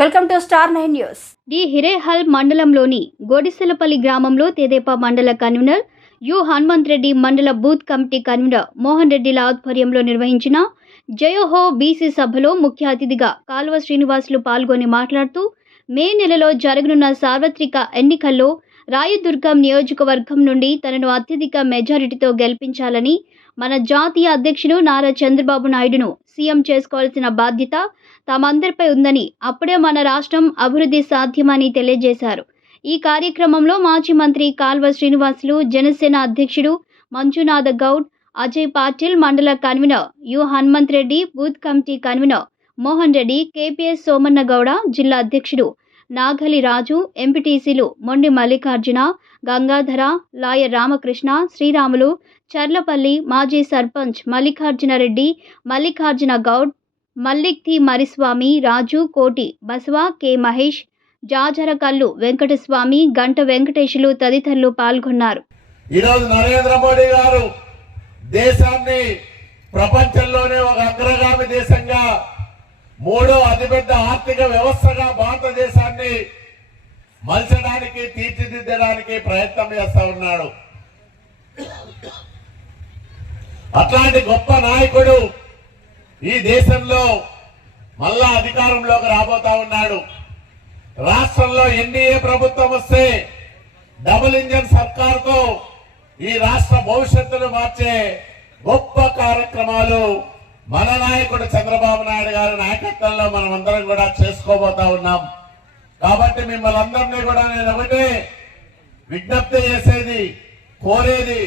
Welcome to star 9 news. D Hirehal మండలంలోని గోడిసెలపల్లి గ్రామంలో తెదేపా మండల కన్వీనర్ యు హనుమంత్ రెడ్డి, మండల బూత్ కమిటీ కన్వీనర్ మోహన్ రెడ్డిల ఆధ్వర్యంలో నిర్వహించిన జయోహో బీసీ సభలో ముఖ్య అతిథిగా కాల్వ శ్రీనివాసులు పాల్గొని మాట్లాడుతూ, మే నెలలో జరగనున్న సార్వత్రిక ఎన్నికల్లో రాయదుర్గం నియోజకవర్గం నుండి తనను అత్యధిక మెజారిటీతో గెలిపించాలని, మన జాతీయ అధ్యక్షుడు నారా చంద్రబాబు నాయుడును సీఎం చేసుకోవాల్సిన బాధ్యత తమందరిపై ఉందని, అప్పుడే మన రాష్ట్రం అభివృద్ధి సాధ్యమని తెలియజేశారు. ఈ కార్యక్రమంలో మాజీ మంత్రి కాల్వ శ్రీనివాసులు, జనసేన అధ్యక్షుడు మంజునాథ గౌడ్, అజయ్ పాటిల్, మండల convener U Hanumanth Reddy, booth committee convener Mohan Reddy, KPS Somanna Gouda, జిల్లా అధ్యక్షుడు నాగలి రాజు, ఎంపీటీసీలు మొండి మల్లికార్జున, గంగాధర, లాయర్ రామకృష్ణ, శ్రీరాములు, చర్లపల్లి, మాజీ సర్పంచ్ మల్లికార్జున రెడ్డి, మల్లికార్జున గౌడ్, మల్లిక్తి మరిస్వామి, రాజు, కోటి బసవ, కె మహేష్, జాజరకల్లు వెంకటస్వామి, గంట వెంకటేశులు తదితరులు పాల్గొన్నారు. ఈరోజు నరేంద్ర మోడీ గారు దేశాన్ని ప్రపంచంలోనే ఒక అగ్రగామి దేశంగా, మూడో అతిపెద్ద ఆర్థిక వ్యవస్థగా భారతదేశాన్ని మలచడానికి, తీర్చిదిద్దడానికి ప్రయత్నం చేస్తా ఉన్నాడు. అట్లాంటి గొప్ప నాయకుడు ఈ దేశంలో మళ్ళా అధికారంలోకి రాబోతా ఉన్నాడు. రాష్ట్రంలో ఎన్డీఏ ప్రభుత్వం వస్తే డబుల్ ఇంజన్ సర్కార్తో ఈ రాష్ట్ర భవిష్యత్తును మార్చే గొప్ప కార్యక్రమాలు మన నాయకుడు చంద్రబాబు నాయుడు గారి నాయకత్వంలో మనం అందరం కూడా చేసుకోబోతా ఉన్నాం. కాబట్టి మిమ్మల్ని అందరినీ కూడా నేను ఒకటే విజ్ఞప్తి చేసేది, కోరేది,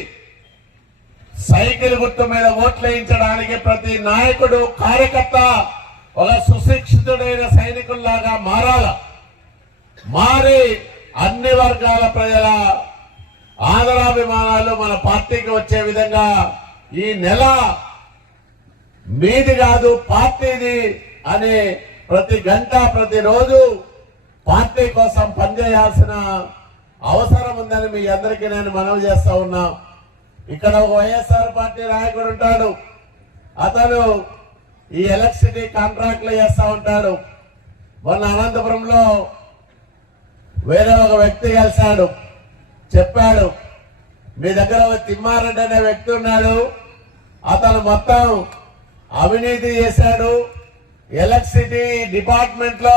సైకిల్ గుర్తు మీద ఓట్లు వేయించడానికి ప్రతి నాయకుడు, కార్యకర్త ఒక సుశిక్షితుడైన సైనికుల్లాగా మారి అన్ని వర్గాల ప్రజల ఆదరాభిమానాలు మన పార్టీకి వచ్చే విధంగా ఈ నెల మీది కాదు పార్టీది అని ప్రతి గంట, ప్రతిరోజు పార్టీ కోసం పనిచేయాల్సిన అవసరం ఉందని మీ అందరికీ నేను మనవి చేస్తా ఉన్నా. ఇక్కడ ఒక వైఎస్ఆర్ పార్టీ నాయకుడు ఉంటాడు. అతను ఈ ఎలక్ట్రిసిటీ కాంట్రాక్ట్లు చేస్తా ఉంటాడు. మొన్న అనంతపురంలో వేరే ఒక వ్యక్తి కలిశాడు, చెప్పాడు, మీ దగ్గర ఒక తిమ్మారెడ్డి అనే వ్యక్తి ఉన్నాడు, అతను మొత్తం అవినీతి చేశాడు, ఎలక్ట్రిసిటీ డిపార్ట్మెంట్ లో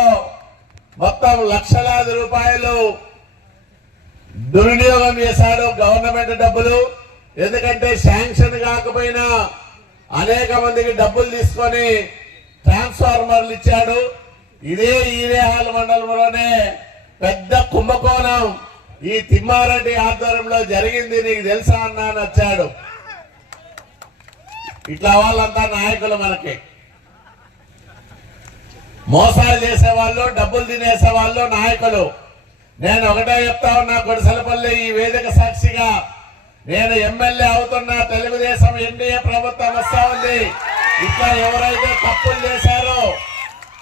మొత్తం లక్షలాది రూపాయలు దుర్వినియోగం చేశాడు, గవర్నమెంట్ డబ్బులు. ఎందుకంటే శాంక్షన్ కాకపోయినా అనేక మందికి డబ్బులు తీసుకొని ట్రాన్స్ఫార్మర్లు ఇచ్చాడు. ఇదే హిరేహల్ మండలంలోనే పెద్ద కుంభకోణం ఈ తిమ్మారెడ్డి ఆధ్వర్యంలో జరిగింది, నీకు తెలుసా అన్నా అని వచ్చాడు. ఇట్లా వాళ్ళంతా నాయకులు, మనకి మోసాలు చేసేవాళ్ళు, డబ్బులు తినేసేవాళ్ళు నాయకులు. నేను ఒకటే చెప్తా ఉన్నా, గొడిసెలపల్లి ఈ వేదిక సాక్షిగా, నేను ఎమ్మెల్యే అవుతున్నా, తెలుగుదేశం ఎన్డీఏ ప్రభుత్వం వస్తా ఉంది. ఇట్లా ఎవరైతే తప్పులు చేశారో,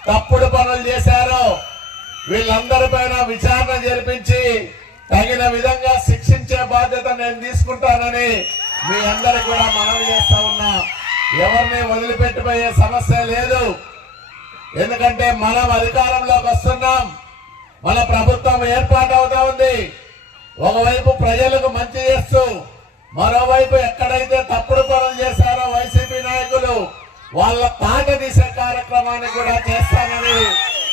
తప్పుడు పనులు చేశారో వీళ్ళందరిపైన విచారణ జరిపించి తగిన విధంగా శిక్షించే బాధ్యత నేను తీసుకుంటానని మీ అందరికి కూడా మనవి చేస్తా ఉన్నా. ఎవరిని వదిలిపెట్టిపోయే సమస్య లేదు. ఎందుకంటే మనం అధికారంలోకి వస్తున్నాం, మన ప్రభుత్వం ఏర్పాటు అవుతా ఉంది. ఒకవైపు ప్రజలకు మంచి చేస్తూ, మరోవైపు ఎక్కడైతే తప్పుడు పనులు చేశారో వైసీపీ నాయకులు వాళ్ళ తాట తీసే కార్యక్రమాన్ని కూడా చేస్తానని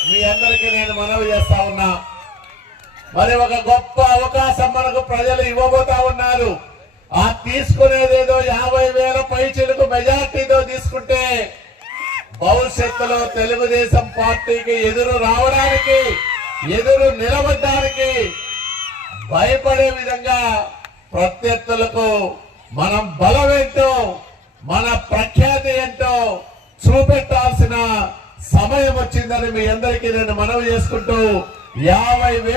మీ అందరికీ నేను మనవి చేస్తా ఉన్నా. మరి ఒక గొప్ప అవకాశం మనకు ప్రజలు ఇవ్వబోతా ఉన్నారు. ఆ తీసుకునేదేదో 50,000 పైచిలకు మెజార్టీతో తీసుకుంటే భవిష్యత్తులో తెలుగుదేశం పార్టీకి ఎదురు రావడానికి, ఎదురు నిలబడడానికి భయపడే విధంగా ప్రత్యర్థులకు మనం బలం ఏంటో, మన ప్రఖ్యాతి ఏంటో చూపెట్టాల్సిన సమయం వచ్చిందని మీ అందరికీ నేను మనవి చేసుకుంటూ 50,000